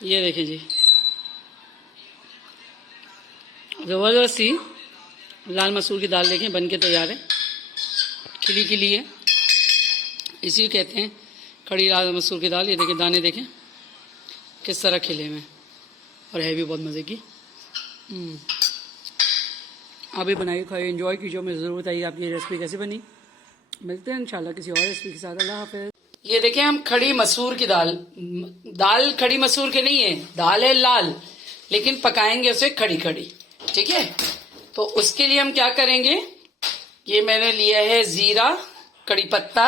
ये देखें जी, ज़बरदस्ती लाल मसूर की दाल देखें बन के तैयार है, खिली खिली है, इसी को कहते हैं खड़ी लाल मसूर की दाल। ये देखें दाने देखें किस तरह खिले हुए और है भी बहुत मज़े की। आप भी बनाइए, खाइए, एंजॉय कीजिए। मुझे ज़रूर बताइए आपकी ये रेसिपी कैसे बनी। मिलते हैं इंशाल्लाह किसी और रेसिपी के साथ। अल्लाह हाफ़िज़। ये देखें हम खड़ी मसूर की दाल, दाल खड़ी मसूर की नहीं है, दाल है लाल, लेकिन पकाएंगे उसे खड़ी खड़ी, ठीक है। तो उसके लिए हम क्या करेंगे, ये मैंने लिया है ज़ीरा, कड़ी पत्ता,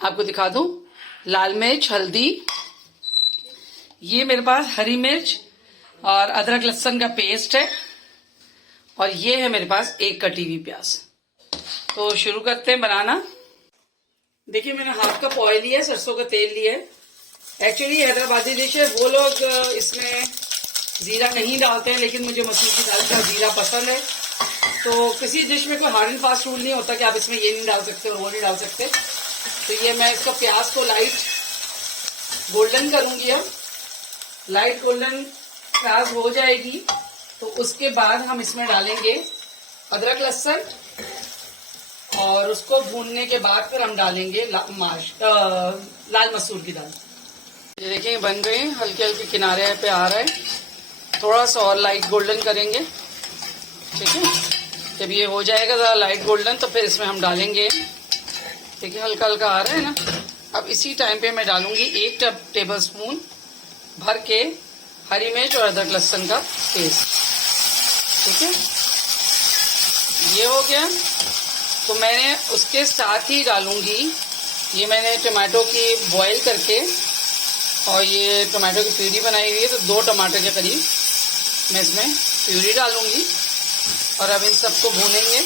आपको दिखा दूं, लाल मिर्च, हल्दी, ये मेरे पास हरी मिर्च और अदरक लहसुन का पेस्ट है, और ये है मेरे पास एक कटी हुई प्याज। तो शुरू करते हैं बनाना। देखिए मैंने हाफ कप ऑयल लिया है, सरसों का तेल लिया है। एक्चुअली हैदराबादी डिश है, वो लोग इसमें जीरा नहीं डालते हैं, लेकिन मुझे मसूर की दाल का जीरा पसंद है। तो किसी डिश में कोई हार्ड एंड फास्ट रूल नहीं होता कि आप इसमें ये नहीं डाल सकते और वो नहीं डाल सकते। तो ये मैं इसका प्याज को लाइट गोल्डन करूंगी। अब लाइट गोल्डन प्याज हो जाएगी तो उसके बाद हम इसमें डालेंगे अदरक लहसुन, और उसको भूनने के बाद फिर हम डालेंगे लाल मसूर की दाल। ये देखिए बन गए, हल्के हल्के किनारे पे आ रहा है, थोड़ा सा और लाइट गोल्डन करेंगे, ठीक है। जब ये हो जाएगा ज़रा लाइट गोल्डन तो फिर इसमें हम डालेंगे, देखिए हल्का हल्का आ रहा है ना। अब इसी टाइम पे मैं डालूंगी 1 टेबल स्पून भर के हरी मिर्च और अदरक लहसुन का पेस्ट, ठीक है। ये हो गया तो मैंने उसके साथ ही डालूंगी, ये मैंने टमाटो की बॉईल करके और ये टमाटो की प्यूरी बनाई हुई है, तो 2 टमाटर के करीब मैं इसमें प्यूरी डालूंगी, और अब इन सबको भूनेंगे,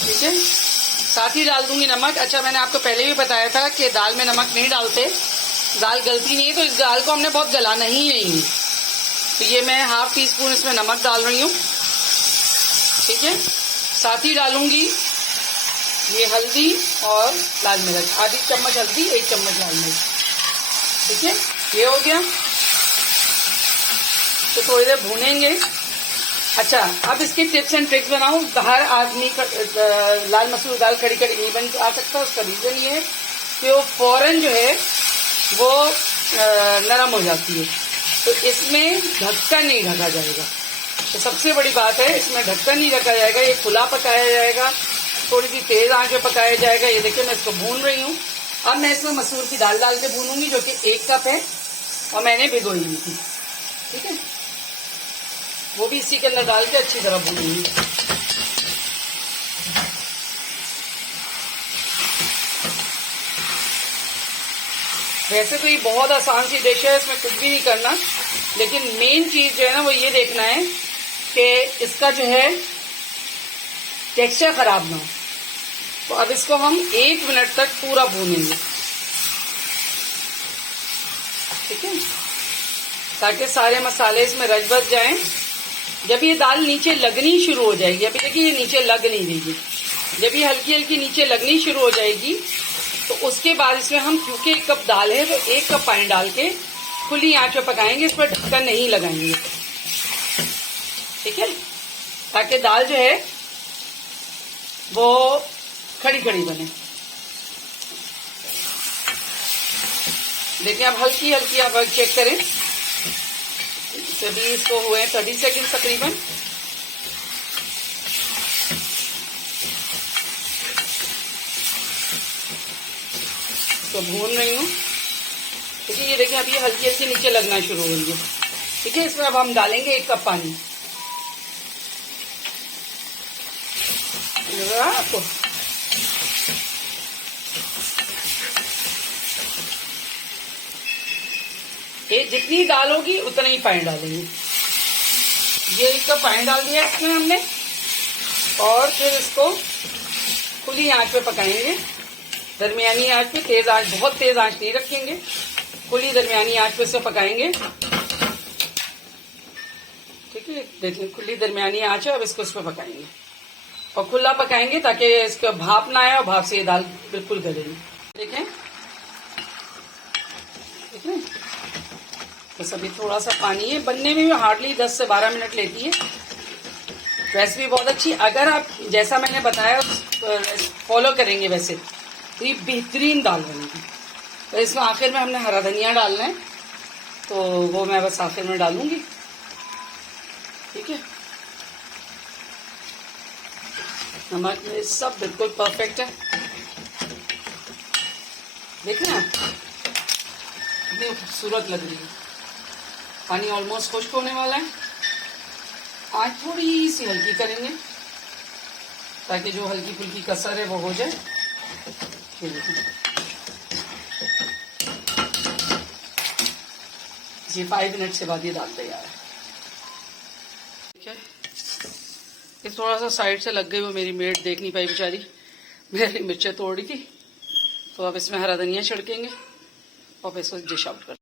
ठीक है। साथ ही डाल दूंगी नमक। अच्छा मैंने आपको पहले भी बताया था कि दाल में नमक नहीं डालते, दाल गलती नहीं है, तो इस दाल को हमने बहुत गलाना ही नहीं। तो ये मैं ½ टीस्पून इसमें नमक डाल रही हूँ, ठीक है। साथ ही डालूंगी ये हल्दी और लाल मिर्च, आधी चम्मच हल्दी, 1 चम्मच लाल मिर्च, ठीक है। ये हो गया, तो थोड़ी देर भूनेंगे। अच्छा अब इसके टिप्स एंड ट्रिक्स बनाऊं। हर आदमी लाल मसूर दाल खड़ी खड़ी नहीं बन आ सकता, उसका रीजन ये है कि वो फौरन जो है वो नरम हो जाती है, तो इसमें ढक्कन नहीं ढका जाएगा। तो सबसे बड़ी बात है, इसमें ढक्कन नहीं रखा जाएगा, ये खुला पकाया जाएगा, थोड़ी सी तेज आंच में पकाया जाएगा। ये देखिए मैं इसको भून रही हूँ। अब मैं इसमें मसूर की दाल डाल के भूनूंगी, जो कि 1 कप है और मैंने भिगोई हुई थी, ठीक है। वो भी इसी के अंदर डाल के अच्छी तरह भूनूंगी। वैसे तो ये बहुत आसान सी डिश है, इसमें कुछ भी नहीं करना, लेकिन मेन चीज जो है ना वो ये देखना है कि इसका जो है टेक्सचर खराब ना हो। तो अब इसको हम 1 मिनट तक पूरा भूनेंगे, ठीक है, ताकि सारे मसाले इसमें रच बच जाएं। जब ये दाल नीचे लगनी शुरू हो जाएगी, अभी देखिए ये नीचे लग नहीं रही, जब ये हल्की हल्की नीचे लगनी शुरू हो जाएगी तो उसके बाद इसमें हम, क्योंकि 1 कप दाल है तो 1 कप पानी डाल के खुली आंच पे पकाएंगे, इस पर ढक्कन नहीं लगाएंगे, ठीक है, ताकि दाल जो है वो खड़ी खड़ी बने। देखिए अब हल्की हल्की आप चेक करें, जब इसको हुए 30 सेकंड तकरीबन। तो भून रही हूँ, ठीक है। ये देखिए अभी हल्की हल्की नीचे लगना शुरू हो गई है, ठीक है। इसमें अब हम डालेंगे 1 कप पानी। आपको ये जितनी दाल होगी उतना ही पानी डालेंगे। ये 1 कप पानी डाल दिया इसमें हमने, और फिर इसको खुली आंच पे पकाएंगे, दरमियानी आंच पे, तेज आंच, बहुत तेज आंच नहीं रखेंगे, खुली दरमियानी आंच पे इसे पकाएंगे, ठीक है। देखिए खुली दरमियानी आंच है, अब इसको इस पे पकाएंगे और खुला पकाएंगे ताकि इसका भाप ना आए और भाप से ये दाल बिल्कुल गले नहीं। देखें बस अभी थोड़ा सा पानी है, बनने में भी हार्डली 10 से 12 मिनट लेती है। रेसिपी बहुत अच्छी, अगर आप जैसा मैंने बताया फॉलो करेंगे वैसे तो ये बेहतरीन दाल बनेगी। तो इसमें आखिर में हमने हरा धनिया डालना है, तो वो मैं बस आखिर में डालूंगी। ठीक है, नमक में सब बिल्कुल परफेक्ट है। देख रहे हैं आप कितनी खूबसूरत लग रही है। पानी ऑलमोस्ट खुश्क होने वाला है। आज थोड़ी सी हल्की करेंगे ताकि जो हल्की फुल्की कसर है वो हो जाए। ये देखिए, जी 5 मिनट से बाद ये दाल तैयार है। ठीक है, ये थोड़ा सा साइड से लग गई, वो मेरी मेड देख नहीं पाई बेचारी, मेरी मिर्चें तोड़ रही थी। तो अब इसमें हरा धनिया छिड़केंगे और इसको डिश आउट कर